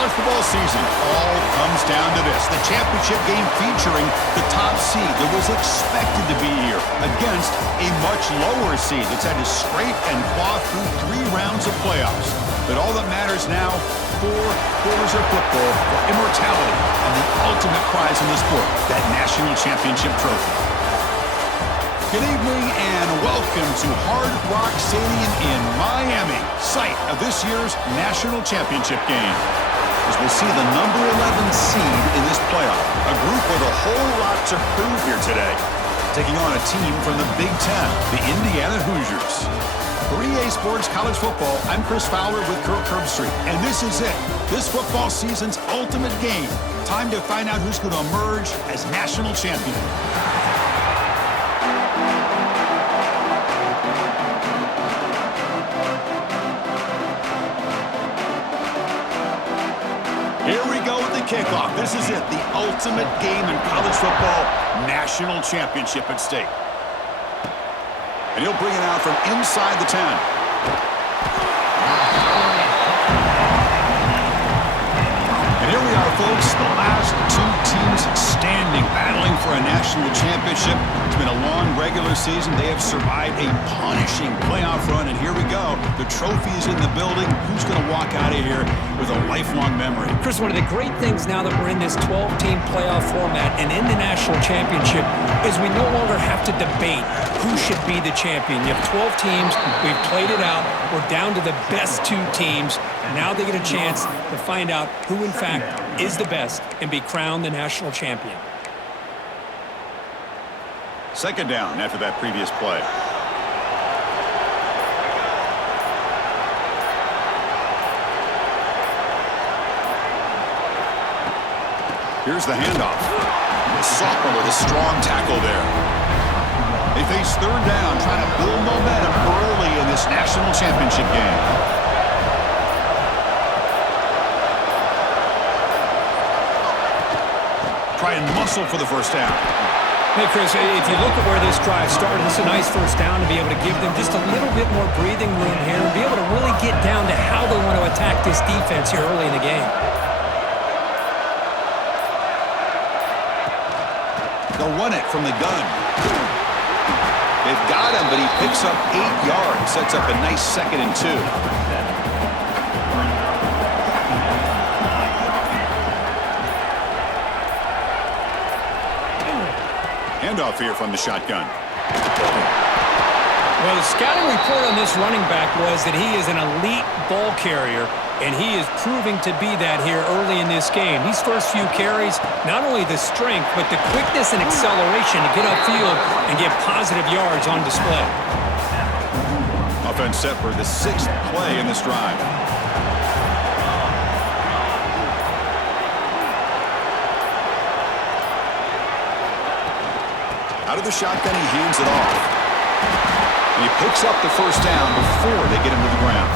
college football season all comes down to this. The championship game featuring the top seed that was expected to be here against a much lower seed that's had to scrape and claw through 3 rounds of playoffs. But all that matters now, 4 quarters of football for immortality and the ultimate prize in the sport, that national championship trophy. Good evening and welcome to Hard Rock Stadium in Miami, site of this year's national championship game. As we'll see the number 11 seed in this playoff, a group with a whole lot to prove here today, taking on a team from the Big Ten, the Indiana Hoosiers. For EA Sports College Football, I'm Chris Fowler with Kirk Herbstreit, and this is it, this football season's ultimate game. Time to find out who's going to emerge as national champion. Here we go with the kickoff. This is it, the ultimate game in college football, national championship at stake. And he'll bring it out from inside the 10. And here we are, folks, the last 2 teams standing, battling for a national championship. It's been a long regular season. They have survived a punishing playoff run, and here we go. The trophy is in the building. Who's going to walk out of here with a lifelong memory? Chris, one of the great things now that we're in this 12-team playoff format and in the national championship is we no longer have to debate who should be the champion. You have 12 teams. We've played it out. We're down to the best 2 teams. Now they get a chance to find out who, in fact, is the best and be crowned the national champion. Second down after that previous play. Here's the handoff. The sophomore with a strong tackle there. They face third down, trying to build momentum early in this national championship game. Try and muscle for the first down. Hey, Chris, if you look at where this drive started, it's a nice first down to be able to give them just a little bit more breathing room here and be able to really get down to how they want to attack this defense here early in the game. They'll run it from the gun. They've got him, but he picks up 8 yards, sets up a nice 2nd and 2. Handoff here from the shotgun. Well, the scouting report on this running back was that he is an elite ball carrier, and he is proving to be that here early in this game. These first few carries, not only the strength, but the quickness and acceleration to get upfield and get positive yards on display. Offense set for the 6th play in this drive. Out of the shotgun, he hands it off. And he picks up the first down before they get him to the ground.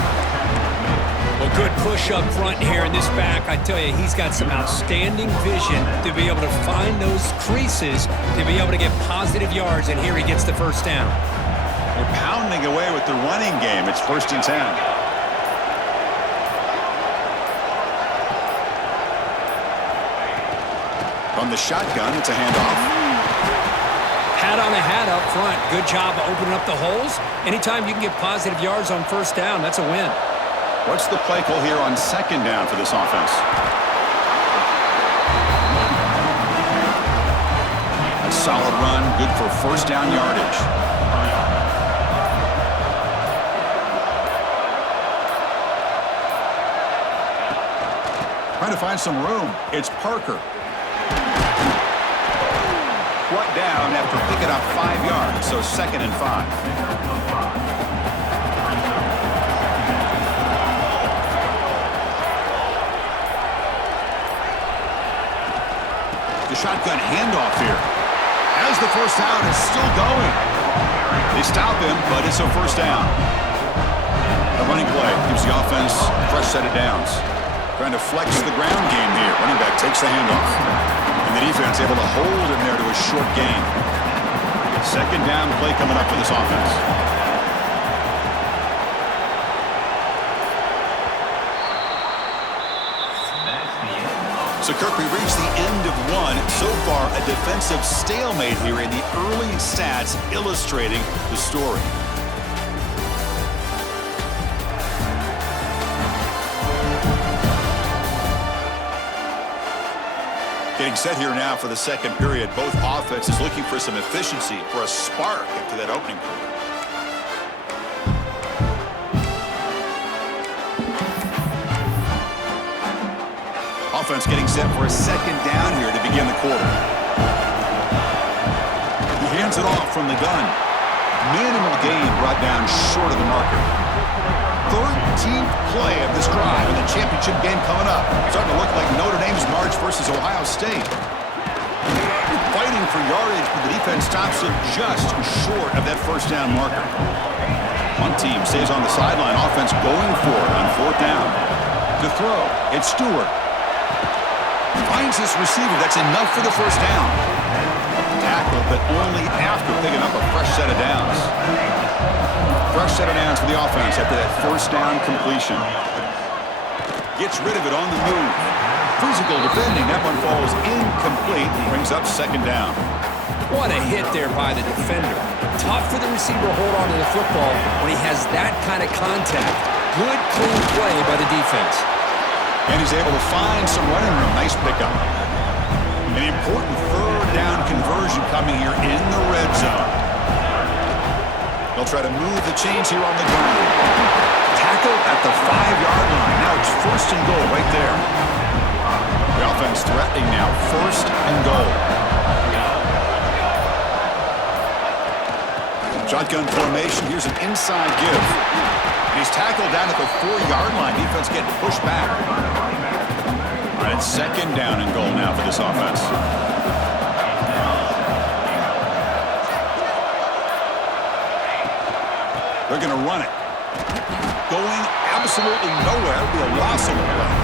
Well, good push up front here in this back. I tell you, he's got some outstanding vision to be able to find those creases, to be able to get positive yards, and here he gets the first down. They're pounding away with the running game. It's 1st and 10. From the shotgun, it's a handoff. Hat on a hat up front. Good job opening up the holes. Anytime you can get positive yards on first down, that's a win. What's the play call here on 2nd down for this offense? A solid run, good for first down yardage. Trying to find some room. It's Parker. Brought down after picking up 5 yards, so 2nd and 5. The shotgun handoff here. As the first down is still going. They stop him, but it's a first down. A running play gives the offense a fresh set of downs. Trying to flex the ground game here. Running back takes the handoff. And the defense able to hold him there to a short gain. 2nd down play coming up for this offense. So, Kirk, we reached the end of one. So far, a defensive stalemate here in the early stats illustrating the story. Getting set here now for the second period. Both offenses looking for some efficiency, for a spark after that opening quarter. Offense getting set for a second down here to begin the quarter. He hands it off from the gun. Minimal gain brought down short of the marker. 13th play of this drive in the championship game coming up. Starting to look like Notre Dame's March versus Ohio State. Fighting for yardage, but the defense stops it just short of that first down marker. One team stays on the sideline. Offense going for it on fourth down. To throw, it's Stewart. Finds this receiver. That's enough for the first down. Tackle, but only after picking up a fresh set of downs. Fresh set of downs for the offense after that first down completion. Gets rid of it on the move. Physical defending. That one falls incomplete. Brings up second down. What a hit there by the defender. Tough for the receiver to hold on to the football when he has that kind of contact. Good, clean play by the defense. And he's able to find some running room. Nice pickup. An important third down conversion coming here in the red zone. They'll try to move the chains here on the ground. Tackle at the 5-yard line. Now it's first and goal right there. The offense threatening now. First and goal. Shotgun formation. Here's an inside give. He's tackled down at the 4-yard line. Defense getting pushed back. All right, second down and goal now for this offense. They're going to run it. Going absolutely nowhere. It'll be a loss of the play.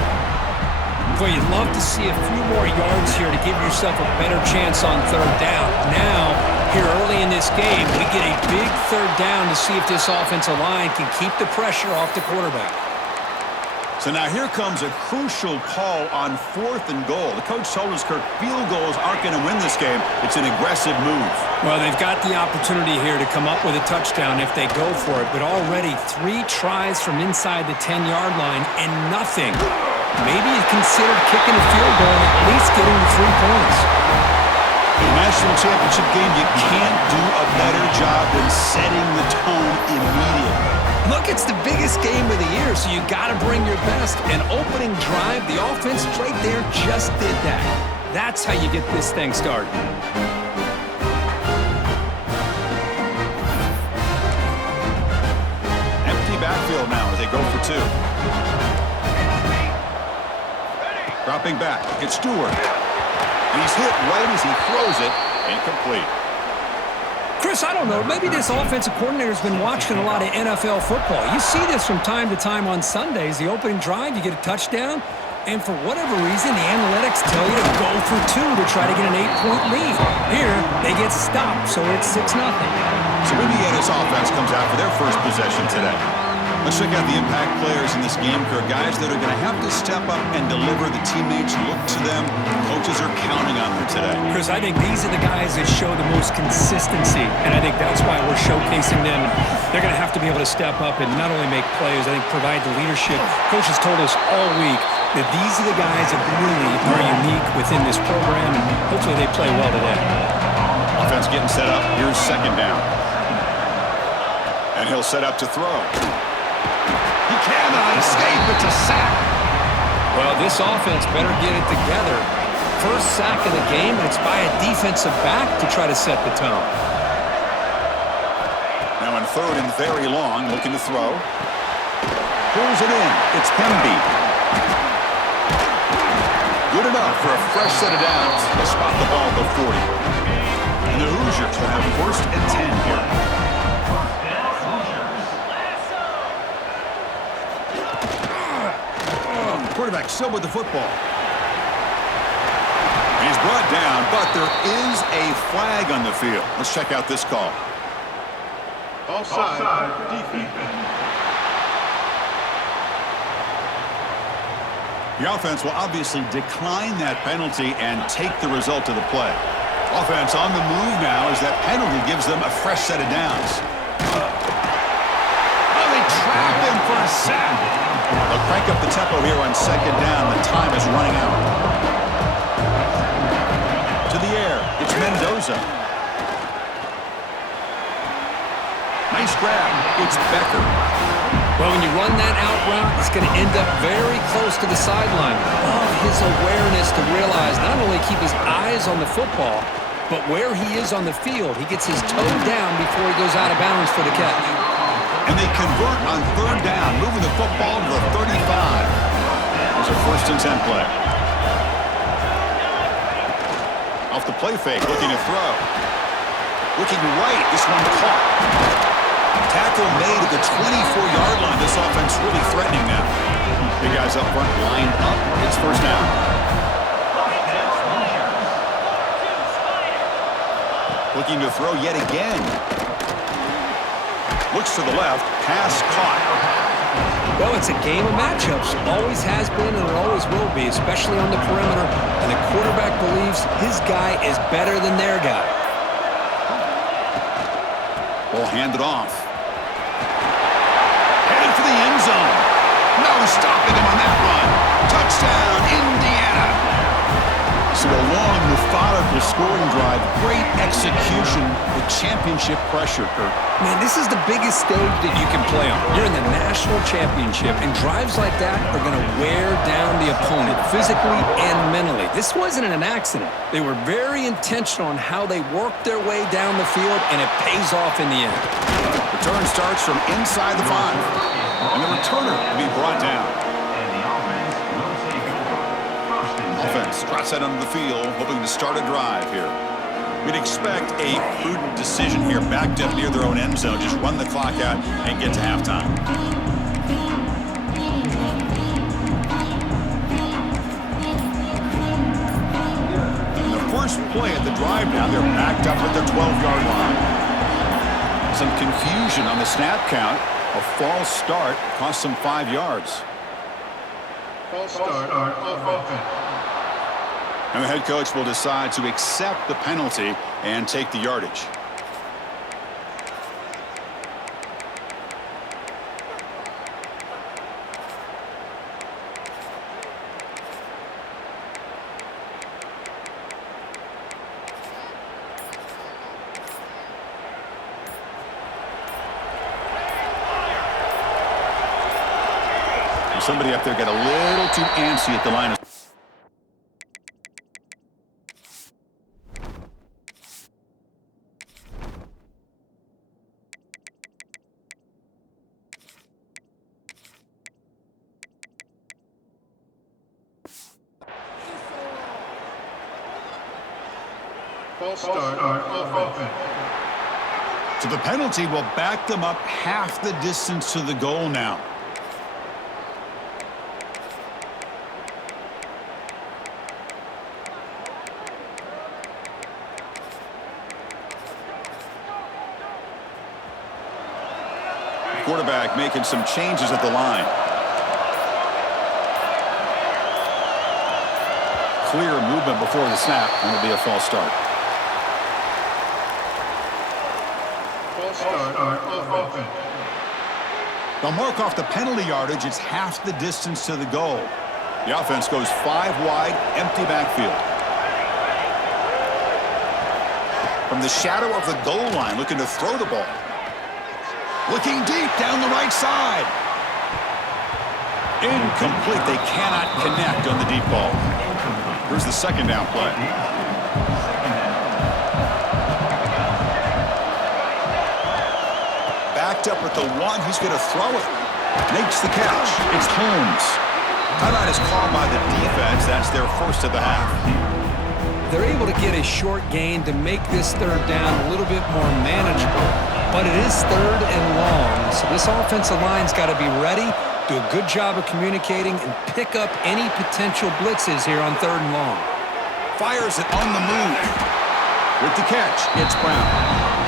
Boy, you'd love to see a few more yards here to give yourself a better chance on third down. Now, here early in this game, we get a big third down to see if this offensive line can keep the pressure off the quarterback. So now here comes a crucial call on fourth and goal. The coach told us, Kirk, field goals aren't going to win this game. It's an aggressive move. Well, they've got the opportunity here to come up with a touchdown if they go for it. But already 3 tries from inside the 10-yard line and nothing. Maybe you consider kicking a field goal and at least getting the 3 points. In a national championship game, you can't do a better job than setting the tone immediately. Look, it's the biggest game of the year, so you got to bring your best. An opening drive, the offense right there just did that. That's how you get this thing started. Empty backfield now as they go for 2. Dropping back, it's Stewart. And he's hit right as he throws it. Incomplete. Chris, I don't know. Maybe this offensive coordinator's been watching a lot of NFL football. You see this from time to time on Sundays. The opening drive, you get a touchdown, and for whatever reason, the analytics tell you to go for 2 to try to get an 8-point lead. Here, they get stopped, so it's 6-0. So Indiana's offense comes out for their first possession today. Let's check out the impact players in this game, Kirk. Guys that are going to have to step up and deliver. The teammates look to them. Coaches are counting on them today. Chris, I think these are the guys that show the most consistency, and I think that's why we're showcasing them. They're going to have to be able to step up and not only make plays, I think provide the leadership. Coaches told us all week that these are the guys that really are unique within this program, and hopefully they play well today. Offense getting set up. Here's second down. And he'll set up to throw. He cannot escape. It's a sack. Well, this offense better get it together. First sack of the game, and it's by a defensive back to try to set the tone. Now in third and very long, looking to throw. Pulls it in. It's Hemby. Good enough for a fresh set of downs. They'll spot the ball at the 40. And the Hoosiers will have first and 10 here. Quarterback still with the football. He's brought down, but there is a flag on the field. Let's check out this call. Offside. Defense. The offense will obviously decline that penalty and take the result of the play. Offense on the move now as that penalty gives them a fresh set of downs. Oh, they trap him for a sack. They'll crank up the tempo here on second down. The time is running out. To the air, it's Mendoza. Nice grab. It's Becker. Well, when you run that out route, it's going to end up very close to the sideline. Oh, his awareness to realize not only keep his eyes on the football, but where he is on the field. He gets his toe down before he goes out of bounds for the catch. And they convert on third down, moving the football to the 35. There's a 1st and 10 play. Off the play fake, looking to throw. Looking right, this one caught. Tackle made at the 24-yard line. This offense really threatening now. Big guys up front lined up. It's 1st down. Looking to throw yet again. Looks to the left. Pass caught. Well, it's a game of matchups. Always has been and it always will be, especially on the perimeter. And the quarterback believes his guy is better than their guy. Ball handed off. Headed for the end zone. No stopping him on that run. Touchdown, Indiana. So a long, methodical scoring drive. Great execution with championship pressure, Kurt. Man, this is the biggest stage that you can play on. You're in the national championship, and drives like that are going to wear down the opponent physically and mentally. This wasn't an accident. They were very intentional on how they worked their way down the field, and it pays off in the end. Return starts from inside the 5, and the returner will be brought down. Offense drops that onto the field, hoping to start a drive here. We'd expect a prudent decision here, backed up near their own end zone. Just run the clock out and get to halftime. And the first play at the drive now, they're backed up at the 12-yard line. Some confusion on the snap count. A false start cost them 5 yards. False start on offense. And the head coach will decide to accept the penalty and take the yardage. Somebody up there got a little too antsy at the line of False start on offense. So the penalty will back them up half the distance to the goal now. Quarterback making some changes at the line. Clear movement before the snap, and it'll be a false start. False start on offense. They'll mark off the penalty yardage. It's half the distance to the goal. The offense goes 5 wide, empty backfield. From the shadow of the goal line, looking to throw the ball. Looking deep down the right side. Incomplete. They cannot connect on the deep ball. Here's the 2nd down play. Backed up at the 1. He's going to throw it. Makes the catch. It's Holmes. Timeout is called by the defense. That's their first of the half. They're able to get a short gain to make this 3rd down a little bit more manageable. But it is 3rd and long, so this offensive line's got to be ready, do a good job of communicating, and pick up any potential blitzes here on 3rd and long. Fires it on the move. With the catch, it's Brown.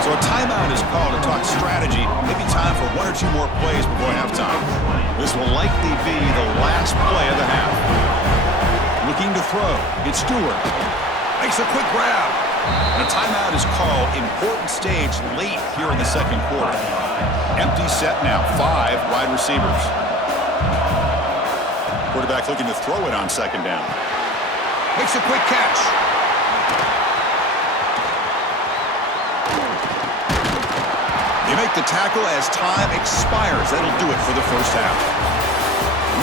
So a timeout is called to talk strategy. Maybe time for 1 or 2 more plays before halftime. This will likely be the last play of the half. throw. It's Stewart. Makes a quick grab. And a timeout is called. Important stage late here in the second quarter. Empty set now. 5 wide receivers. Quarterback looking to throw it on second down. Makes a quick catch. You make the tackle as time expires. That'll do it for the first half.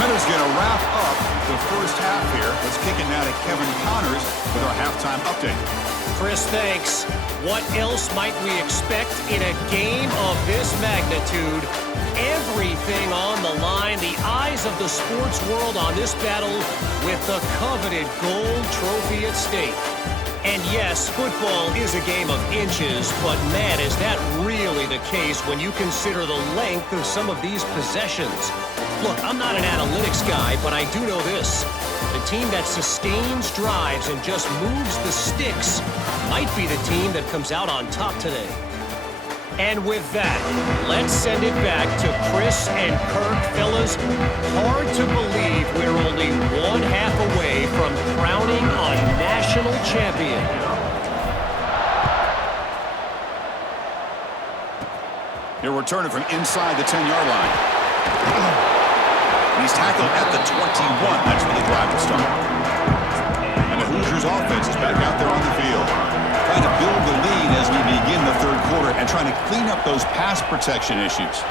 Mendoza's going to wrap up the first half here. Let's kick it now to Kevin Connors with our halftime update. Chris, thanks. What else might we expect in a game of this magnitude? Everything on the line. The eyes of the sports world on this battle with the coveted gold trophy at stake. And yes, football is a game of inches, but man, is that really the case when you consider the length of some of these possessions. Look, I'm not an analytics guy, but I do know this. The team that sustains drives and just moves the sticks might be the team that comes out on top today. And with that, let's send it back to Chris and Kirk. Fellas, hard to believe we're only one half away from crowning a national champion. He'll return it from inside the 10-yard line. And he's tackled at the 21. That's where the drive will start. And the Hoosiers offense is back out there on the field, trying to build the lead as we begin the third quarter and trying to clean up those pass protection issues.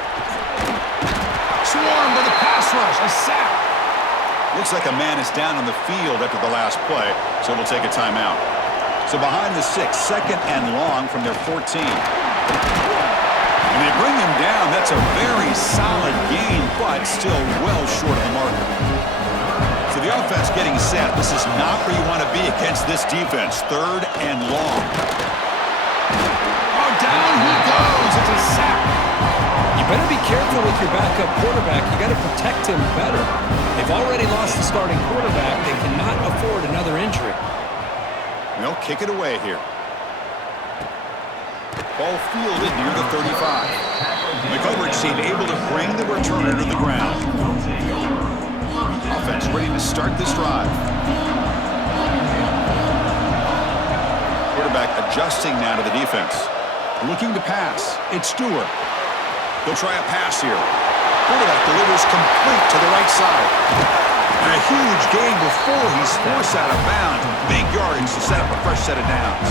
Swarm to the pass rush, a sack. Looks like a man is down on the field after the last play, so we'll take a timeout. So behind the 6, second and long from their 14. And they bring him down. That's a very solid gain, but still well short of the marker. So the offense getting set. This is not where you want to be against this defense. Third and long. Oh, down he goes. It's a sack. You better be careful with your backup quarterback. You got to protect him better. They've already lost the starting quarterback. They cannot afford another injury. And they'll kick it away here. Ball fielded near the 35. The coverage team able to bring the returner to the ground. Offense ready to start this drive. Quarterback adjusting now to the defense. Looking to pass. It's Stewart. He'll try a pass here. Quarterback delivers complete to the right side. And a huge gain before he's forced out of bounds. Big yardage to set up a fresh set of downs.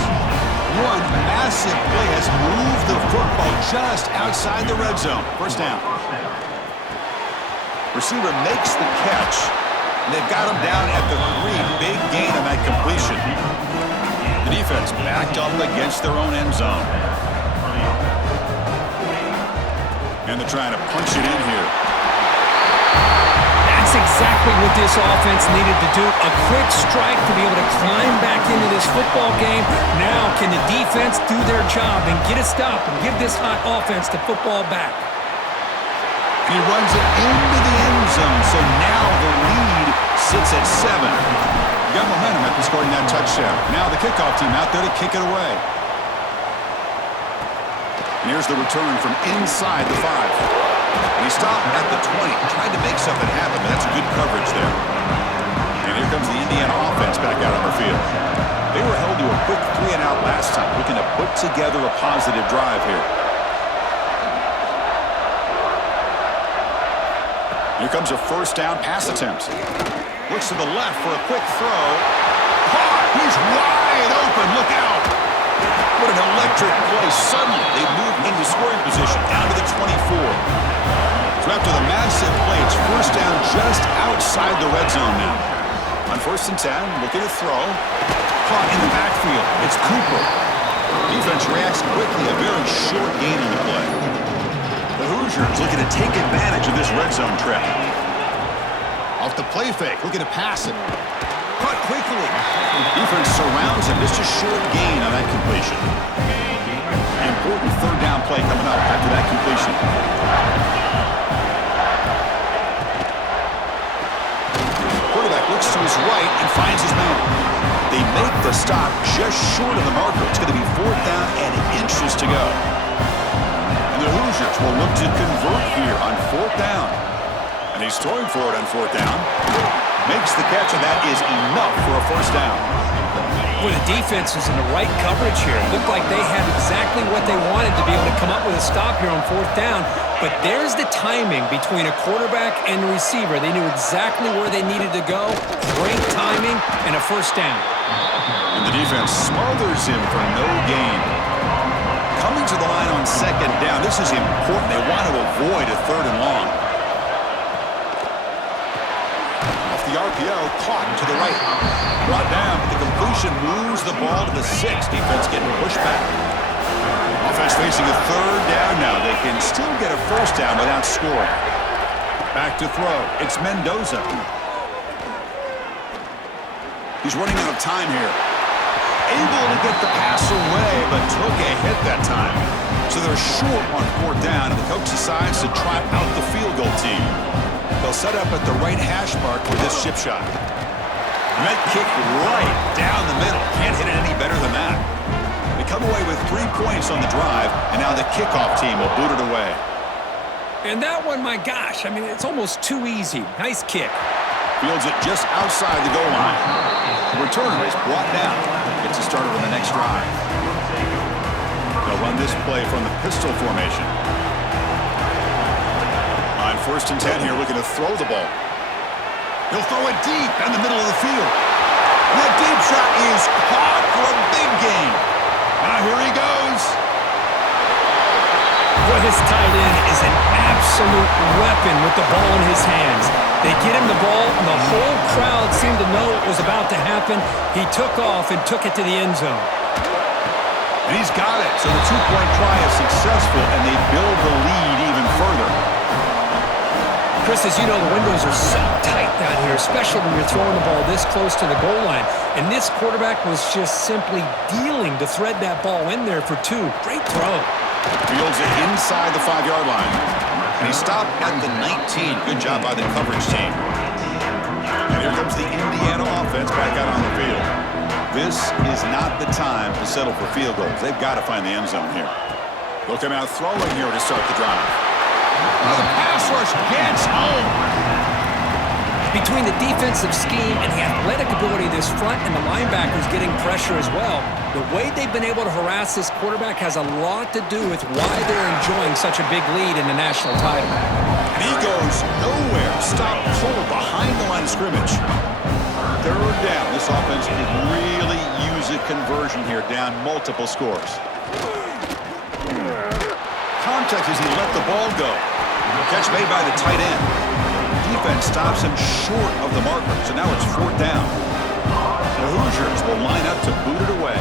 One massive play has moved the football just outside the red zone. First down. Receiver makes the catch. And they've got him down at the 3. Big gain on that completion. The defense backed up against their own end zone. And they're trying to punch it in here. That's exactly what this offense needed to do. A quick strike to be able to climb back into this football game. Now can the defense do their job and get a stop and give this hot offense the football back? He runs it into the end zone, so now the lead sits at 7. Got momentum after scoring that touchdown. Now the kickoff team out there to kick it away. And here's the return from inside the 5. And he stopped at the 20, tried to make something happen, but that's good coverage there. And here comes the Indiana offense back out on the field. They were held to a quick 3-and-out last time, looking to put together a positive drive here. Here comes a first down pass attempt. Looks to the left for a quick throw. Caught! He's wide open. Look out! What an electric play. Suddenly, they move into scoring position, down to the 24. So after the massive play, it's first down just outside the red zone now. On 1st and 10, looking to throw. Caught in the backfield. It's Cooper. Defense reacts quickly. A very short gain on the play. The Hoosiers looking to take advantage of this red zone trap. Off the play fake, looking to pass it. Caught quickly. Defense surrounds him. Just a short gain on that completion. An important third down play coming up after that completion. Quarterback looks to his right and finds his man. They make the stop just short of the marker. It's going to be 4th down and inches to go. And the Hoosiers will look to convert here on 4th down. And he's throwing for it on 4th down. Makes the catch, and that is enough for a first down. Well, the defense is in the right coverage here. It looked like they had exactly what they wanted to be able to come up with a stop here on fourth down. But there's the timing between a quarterback and the receiver. They knew exactly where they needed to go. Great timing and a first down. And the defense smothers him for no gain. Coming to the line on second down, this is important. They want to avoid a third and long. Off the RPO, caught to the right. Brought down, but the completion moves the ball to the 6. Defense getting pushed back. Offense facing a third down now. They can still get a first down without scoring. Back to throw. It's Mendoza. He's running out of time here. Able to get the pass away, but took a hit that time. So they're short on fourth down, and the coach decides to trot out the field goal team. They'll set up at the right hash mark for this chip shot. And that kick right down the middle. Can't hit it any better than that. They come away with 3 points on the drive, and now the kickoff team will boot it away. And that one, my gosh, I mean, it's almost too easy. Nice kick. Fields it just outside the goal line. The returner is brought down. Gets a starter on the next drive. They'll run this play from the pistol formation. On 1st and 10 here, looking to throw the ball. He'll throw it deep down the middle of the field. And that deep shot is caught for a big gain. Now here he goes. Well, this tight end is an absolute weapon with the ball in his hands. They get him the ball, and the whole crowd seemed to know what was about to happen. He took off and took it to the end zone. And he's got it. So the 2-point try is successful, and they build the lead even further. Chris, as you know, the windows are so tight down here, especially when you're throwing the ball this close to the goal line. And this quarterback was just simply dealing to thread that ball in there for 2. Great throw. Fields it inside the 5-yard line. And he stopped at the 19. Good job by the coverage team. And here comes the Indiana offense back out on the field. This is not the time to settle for field goals. They've got to find the end zone here. They'll come out throwing here to start the drive. Now the pass rush gets home. Between the defensive scheme and the athletic ability of this front and the linebackers getting pressure as well, the way they've been able to harass this quarterback has a lot to do with why they're enjoying such a big lead in the national title. And he goes nowhere. Stop cold behind the line of scrimmage. Third down. This offense could really use a conversion here, down multiple scores. Contact as he let the ball go. Catch made by the tight end. Defense stops him short of the marker, so now it's 4th down. The Hoosiers will line up to boot it away.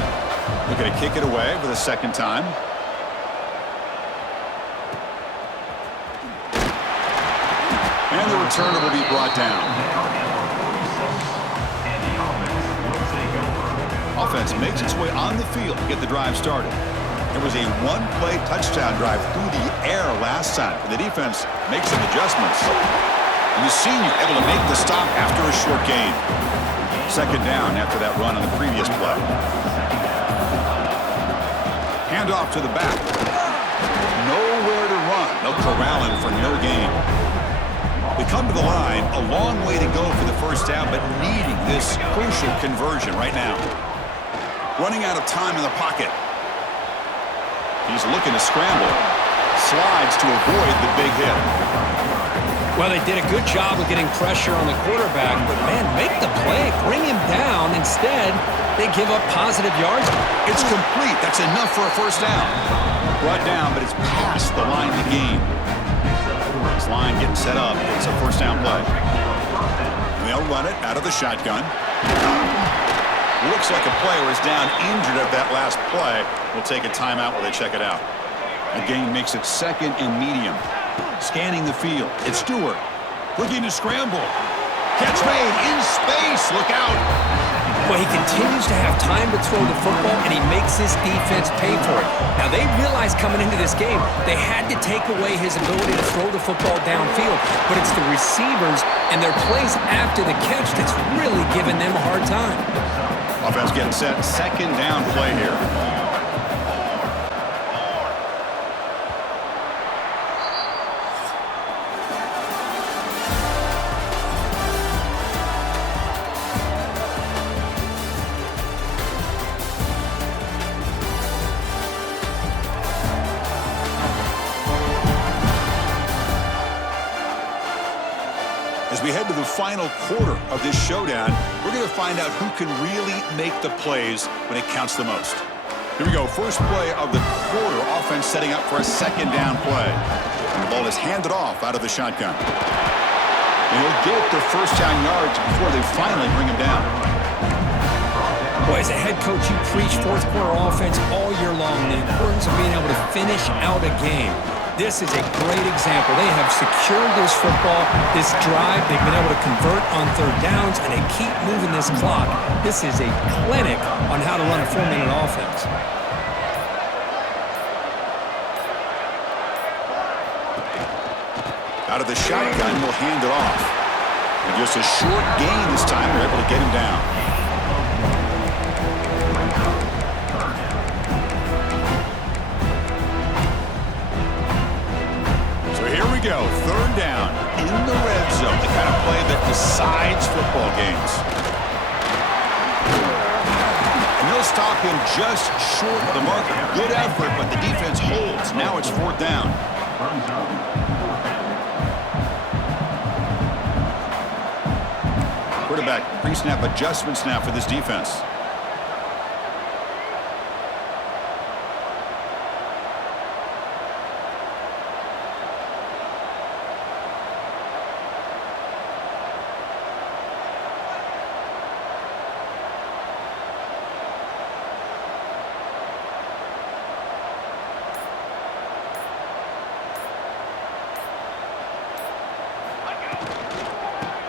Looking to kick it away for the 2nd time. And the returner will be brought down. Offense makes its way on the field to get the drive started. It was a 1-play touchdown drive through the air last time. The defense makes some adjustments. And the senior able to make the stop after a short gain. 2nd down after that run on the previous play. Handoff to the back. Nowhere to run. They'll corral him for no gain. They come to the line. A long way to go for the first down, but needing this crucial conversion right now. Running out of time in the pocket. He's looking to scramble. Slides to avoid the big hit. Well, they did a good job of getting pressure on the quarterback, but, man, make the play. Bring him down. Instead, they give up positive yards. It's complete. That's enough for a first down. Brought down, but it's past the line to gain. This line getting set up. It's a first down play. And they'll run it out of the shotgun. Looks like a player is down injured at that last play. We'll take a timeout while they check it out. The game makes it 2nd and medium. Scanning the field. It's Stewart. Looking to scramble. Catch made in space. Look out. Well, he continues to have time to throw the football, and he makes his defense pay for it. Now, they realized coming into this game they had to take away his ability to throw the football downfield. But it's the receivers and their plays after the catch that's really giving them a hard time. Offense getting set. 2nd down play here. final quarter of this showdown. We're going to find out who can really make the plays when it counts the most. Here we go. First play of the quarter. Offense setting up for a second down play. And the ball is handed off out of the shotgun. And he'll get the first down yards before they finally bring him down. Boy, as a head coach, you preach fourth quarter offense all year long. The importance of being able to finish out a game. This is a great example. They have secured this football, this drive. They've been able to convert on third downs, and they keep moving this clock. This is a clinic on how to run a 4-minute offense. Out of the shotgun, will hand it off. And just a short gain this time. They're able to get him down. We go. Third down in the red zone. The kind of play that decides football games. And they'll stop him just short of the marker. Good effort, but the defense holds. Now it's fourth down. Quarterback pre-snap adjustments now for this defense.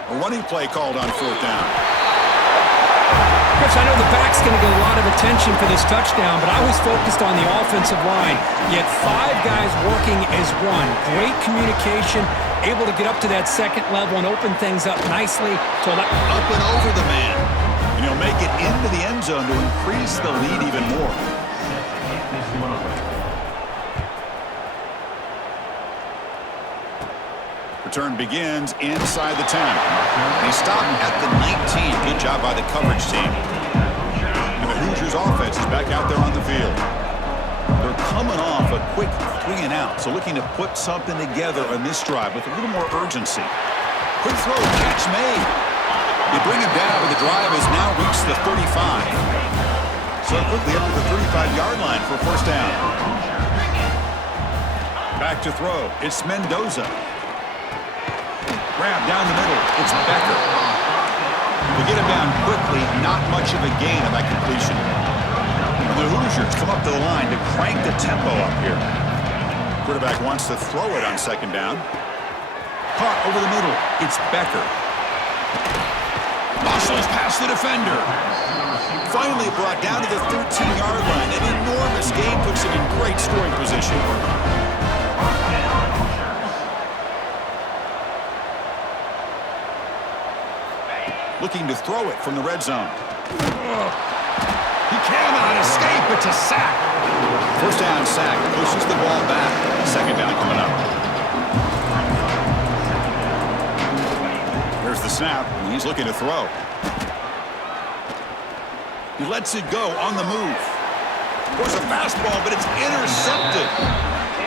Running play called on fourth down. Chris, I know the back's going to get a lot of attention for this touchdown, but I was focused on the offensive line. Yet 5 guys working as one. Great communication, able to get up to that second level and open things up nicely. So up and over the man. And he'll make it into the end zone to increase the lead even more. Return begins inside the 10. He stopped at the 19. Good job by the coverage team. And the Hoosiers offense is back out there on the field. They're coming off a quick 3 and out, so looking to put something together on this drive with a little more urgency. Quick throw, catch made. They bring him down, but the drive has now reached the 35. So quickly up to the 35-yard line for first down. Back to throw. It's Mendoza. Grab down the middle. It's Becker. They get him down quickly. Not much of a gain on that completion. And the Hoosiers come up to the line to crank the tempo up here. Quarterback wants to throw it on second down. Caught over the middle. It's Becker. Muscles past the defender. Finally brought down to the 13-yard line. An enormous gain puts him in great scoring position. Looking to throw it from the red zone. He cannot escape. It's a sack. First down sack. Pushes the ball back. Second down coming up. There's the snap. And he's looking to throw. He lets it go on the move. There's a fastball, but it's intercepted.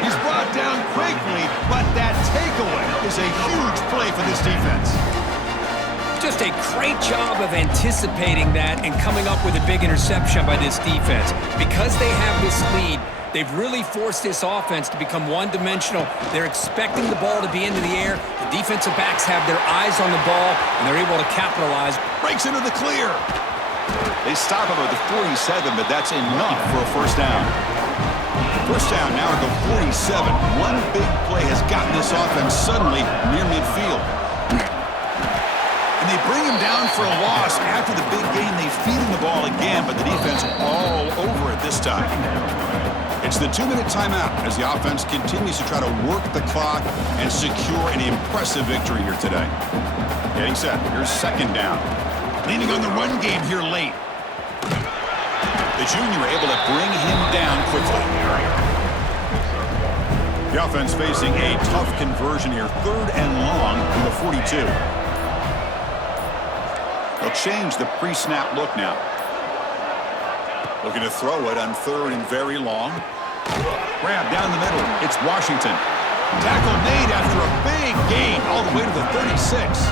He's brought down quickly, but that takeaway is a huge play for this defense. Just a great job of anticipating that and coming up with a big interception by this defense. Because they have this lead, they've really forced this offense to become one-dimensional. They're expecting the ball to be into the air. The defensive backs have their eyes on the ball, and they're able to capitalize. Breaks into the clear. They stop him at the 47, but that's enough for a first down. First down now at the 47. One big play has gotten this offense suddenly near midfield. And they bring him down for a loss. After the big gain, they feed him the ball again, but the defense all over it this time. It's the 2-minute timeout as the offense continues to try to work the clock and secure an impressive victory here today. Getting set. Here's second down. Leaning on the run game here late. The junior able to bring him down quickly. The offense facing a tough conversion here. 3rd and long from the 42. They'll change the pre-snap look now. Looking to throw it on 3rd and very long. Grab down the middle. It's Washington. Tackle made after a big gain all the way to the 36.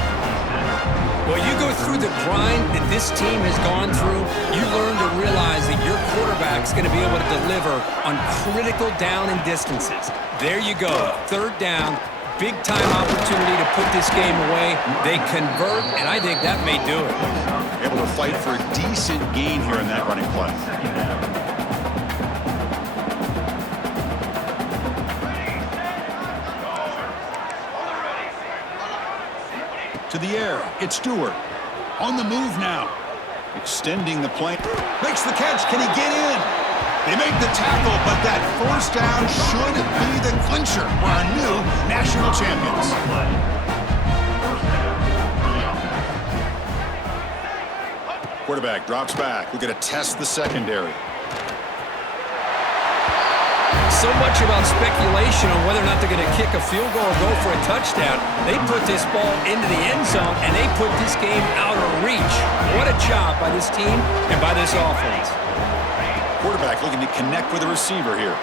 Well, you go through the grind that this team has gone through, you learn to realize that your quarterback's going to be able to deliver on critical down and distances. There you go, third down, big-time opportunity to put this game away. They convert, and I think that may do it. Able to fight for a decent gain here in that running play. To the air, it's Stewart. On the move now. Extending the play. Makes the catch. Can he get in? They make the tackle, but that first down should be the clincher for our new national champions. Quarterback drops back. We're going to test the secondary. So much about speculation on whether or not they're going to kick a field goal or go for a touchdown. They put this ball into the end zone, and they put this game out of reach. What a job by this team and by this offense. Quarterback looking to connect with the receiver here.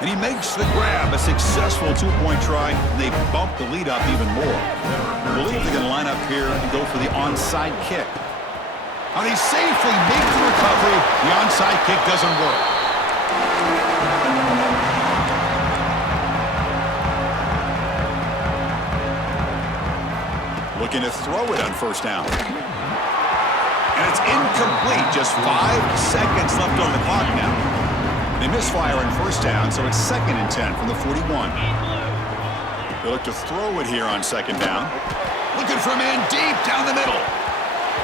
And he makes the grab, a successful two-point try. And they bump the lead up even more. I believe they're going to line up here and go for the onside kick. How they safely make the recovery. The onside kick doesn't work. Looking to throw it on first down. And it's incomplete. Just 5 seconds left on the clock now. They misfire on first down, so it's 2nd and 10 from the 41. They look to throw it here on second down. Looking for a man deep down the middle.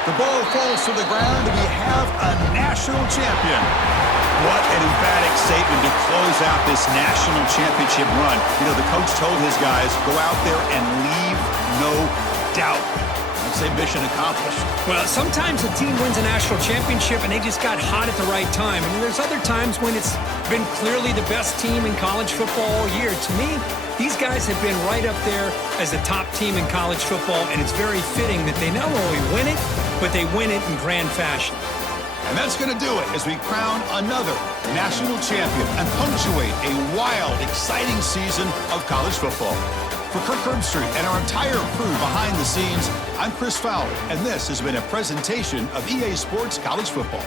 The ball falls to the ground, and we have a national champion. What an emphatic statement to close out this national championship run. You know, the coach told his guys, go out there and leave no doubt. I'd say mission accomplished. Well, sometimes a team wins a national championship and they just got hot at the right time. And there's other times when it's been clearly the best team in college football all year. To me, these guys have been right up there as the top team in college football, and it's very fitting that they not only win it, but they win it in grand fashion. And that's going to do it as we crown another national champion and punctuate a wild, exciting season of college football. For Kirk Herbstreit and our entire crew behind the scenes, I'm Chris Fowler, and this has been a presentation of EA Sports College Football.